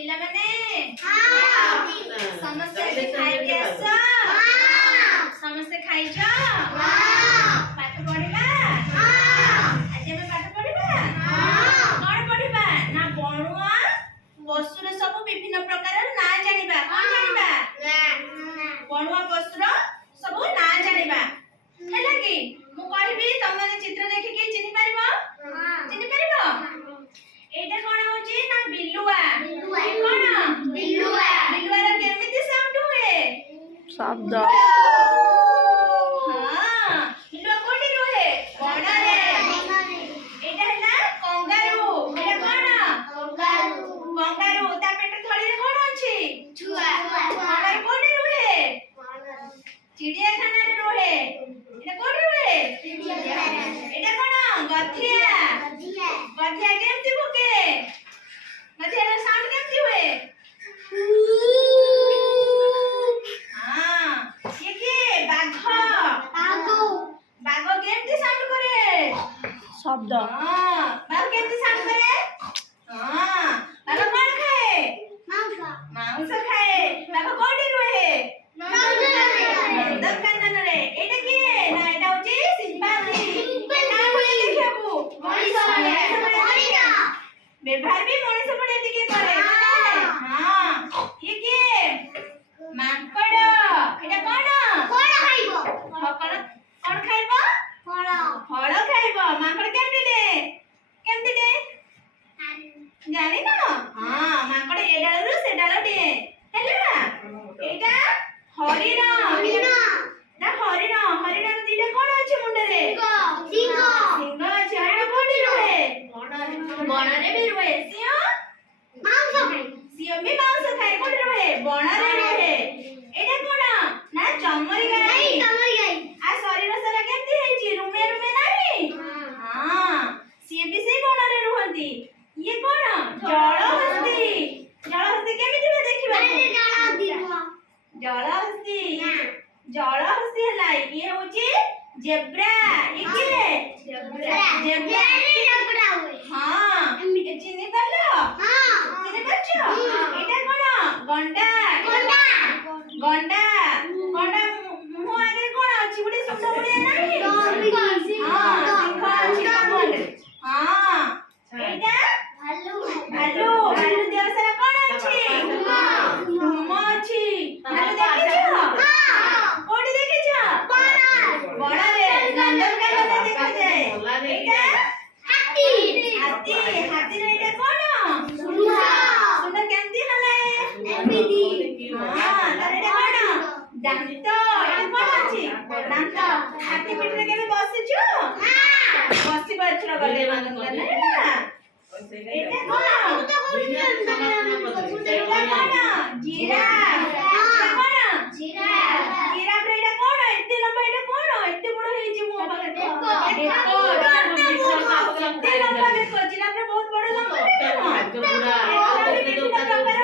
ପିଲାମାନେ ସମସ୍ତେ ଆଜି ଖାଇକି ଆସ। ସମସ୍ତେ ଖାଇଛ? ପାଠ ପଢିବା? ଆଜି ଆମେ ପାଠ ପଢିବା? କଣ ପଢିବା ନା ବଣୁଆ ପଶୁର ସବୁ ବିଭିନ୍ନ ପ୍ରକାରର ନାଁ ଜାଣିବା। କଣ ଜାଣିବା? ବଣୁଆ ପଶୁର ସବୁ ନାଁ ଜାଣିବା। ହେଲା କି ମୁଁ କହିବି ତମମାନେ ଚିତ୍ର ଦେଖିକି ଚିହ୍ନି ପାରିବ? ଚିହ୍ନି ପାରିବ? এইটা কোন হচ্ছে না বিলুয়া। কোন বিলুয়া? বিলুয়ার কেমিতি সাউন্ড হুয়ে? শব্দ। হ্যাঁ বিলুয়া কোটি রহে? বনারে। এইটা হলা কঙ্গারু। এটা কোন? কঙ্গারু। কঙ্গারু তা পেট থলিরে কোন আছে? ছুয়া। কঙ্গারু কোটি রহে? চিড়িয়াখানারে রহে। এটা কোটি রহে? চিড়িয়াখানা। এটা কোন? গথিয়া। গথিয়া কেমতি ভোকে? গথিয়ার সাউন্ড কেমতি হুয়ে? হ্যাঁ ये কি? বাঘ। বাঘ কেমতি সাউন্ড করে? শব্দ। হ্যাঁ বাঘ কেমতি সাউন্ড করে? হ্যাঁ বাঘ কোন খায়? মাংস খায়। বাঘ কোটি রহে? নন্দনকানନରେ। এটা কি? না এটা হচ্ছে সিম্পাঞ্জি। এটা হয়ে দেখাবো মଣିষ ভଳିଆ। ବ୍ୟବହାର ବି ମଣିଷ ଭଳିଆ ଟିକେ କରେ। ହଁ ଇଏ କିଏ? ମାଙ୍କଡ। ଏଟା କଣ? କଣ ଖାଇବ? କଣ ଖାଇବ? ଫଳ। ଫଳ ଖାଇବ। ମାଙ୍କଡ କେମିତିଟେ? କେମିତିଟେ? ଜାଣିନ? ହଁ ମାଙ୍କଡ ଏ ଡାଳରୁ ସେ ଡାଳ ଡିଏ। ହେଲା ଏଇଟା ହରିଣ। ନା ହରିଣ। ହରିଣର ଦିଟା କଣ ଅଛି ମୁଣ୍ଡରେ? ସିଂହ ଅଛି। ହରିଣ କୋଉଠି ରୁହେ? ବଣରେ ବି ରୁହେ। ସିଂହ? ସିଂହ ବି ମାଂସ ଖାଏ। କୋଉଠି ରୁହେ? ବଣରେ ରୁହେ। ଏଇଟା କଣ? ନା ଚମରି ଗାଈ। ଆ ଶରୀର ସାରା କେମିତି ହେଇଛି? ରୁମେ ରୁମେ ନାହିଁ? ହଁ ସିଏ ବି ସେଇ ବଣରେ ରୁହନ୍ତି। ଇଏ କଣ? ଜଳହସ୍ତୀ। ଜଳହସ୍ତୀ କେମିତି ହୁଏ ଦେଖିବାକୁ? ଜଳହସ୍ତୀ। ଜଳହସ୍ତୀ ହେଲା। ଇଏ ହଉଛି ଜେବ୍ରା। ଇଏ କିଏ? ଜେବ୍ରା। ହଁ ଏ ଚିହ୍ନି ପାରିଲ? ଚିହ୍ନି ପାରୁଛ? ଏଇଟା କଣ? ଗଣ୍ଡା। ଗଣ୍ଡା। ଗଣ୍ଡା ମୁହଁ ଆଗରେ କଣ ଅଛି? ଗୋଟେ ସୁଣ୍ଡ ଭଳିଆ ନାହିଁ? ହଁ ସିଂହ ଅଛି ତା ମୁହଁରେ। ହଁ ଏଇଟା ଭାଲୁ। ଭାଲୁ ଦେହ ସାରା କଣ ଅଛି? ରୁମ ଅଛି। ଭାଲୁ ଦେଖିଛ? କୋଉଠି ଦେଖିଛ? ବଣରେ। ନନ୍ଦନକାନନରେ ଦେଖାଯାଏ। ଏଇଟା ହାତୀ। ହାତୀର ଏଇଟା କଣ? ସୁଣ୍ଡ କେମିତି ହଲାଏ? ହଁ ତାର ଏଇଟା କଣ? ଦାନ୍ତ। ଏଇଟା କଣ ଅଛି? ଦାନ୍ତ। ହାତୀ ପିଠିରେ କେବେ ବସିଛୁ? ବସିବ ଏଥର ଗଲେ ନନ୍ଦନକାନନ। ହେଲା ଏଇଟା କଣ? ଏଇଟା କଣ? ଜିରାଫ। ଏଇଟା କଣ? ଜିରାଫର ଏଇଟା କଣ? ଏତେ ଲମ୍ବା। ଏଇଟା କଣ? ଏତେ ବଡ ହେଇଛି ମୁହଁ ପାଖରେ। ବେକ। ଏତେ ଲମ୍ବା ବେକ। ଜିରାଫର ବହୁତ ବଡ ଲମ୍ବା ବେକ। ବିଭିନ୍ନ ପ୍ରକାର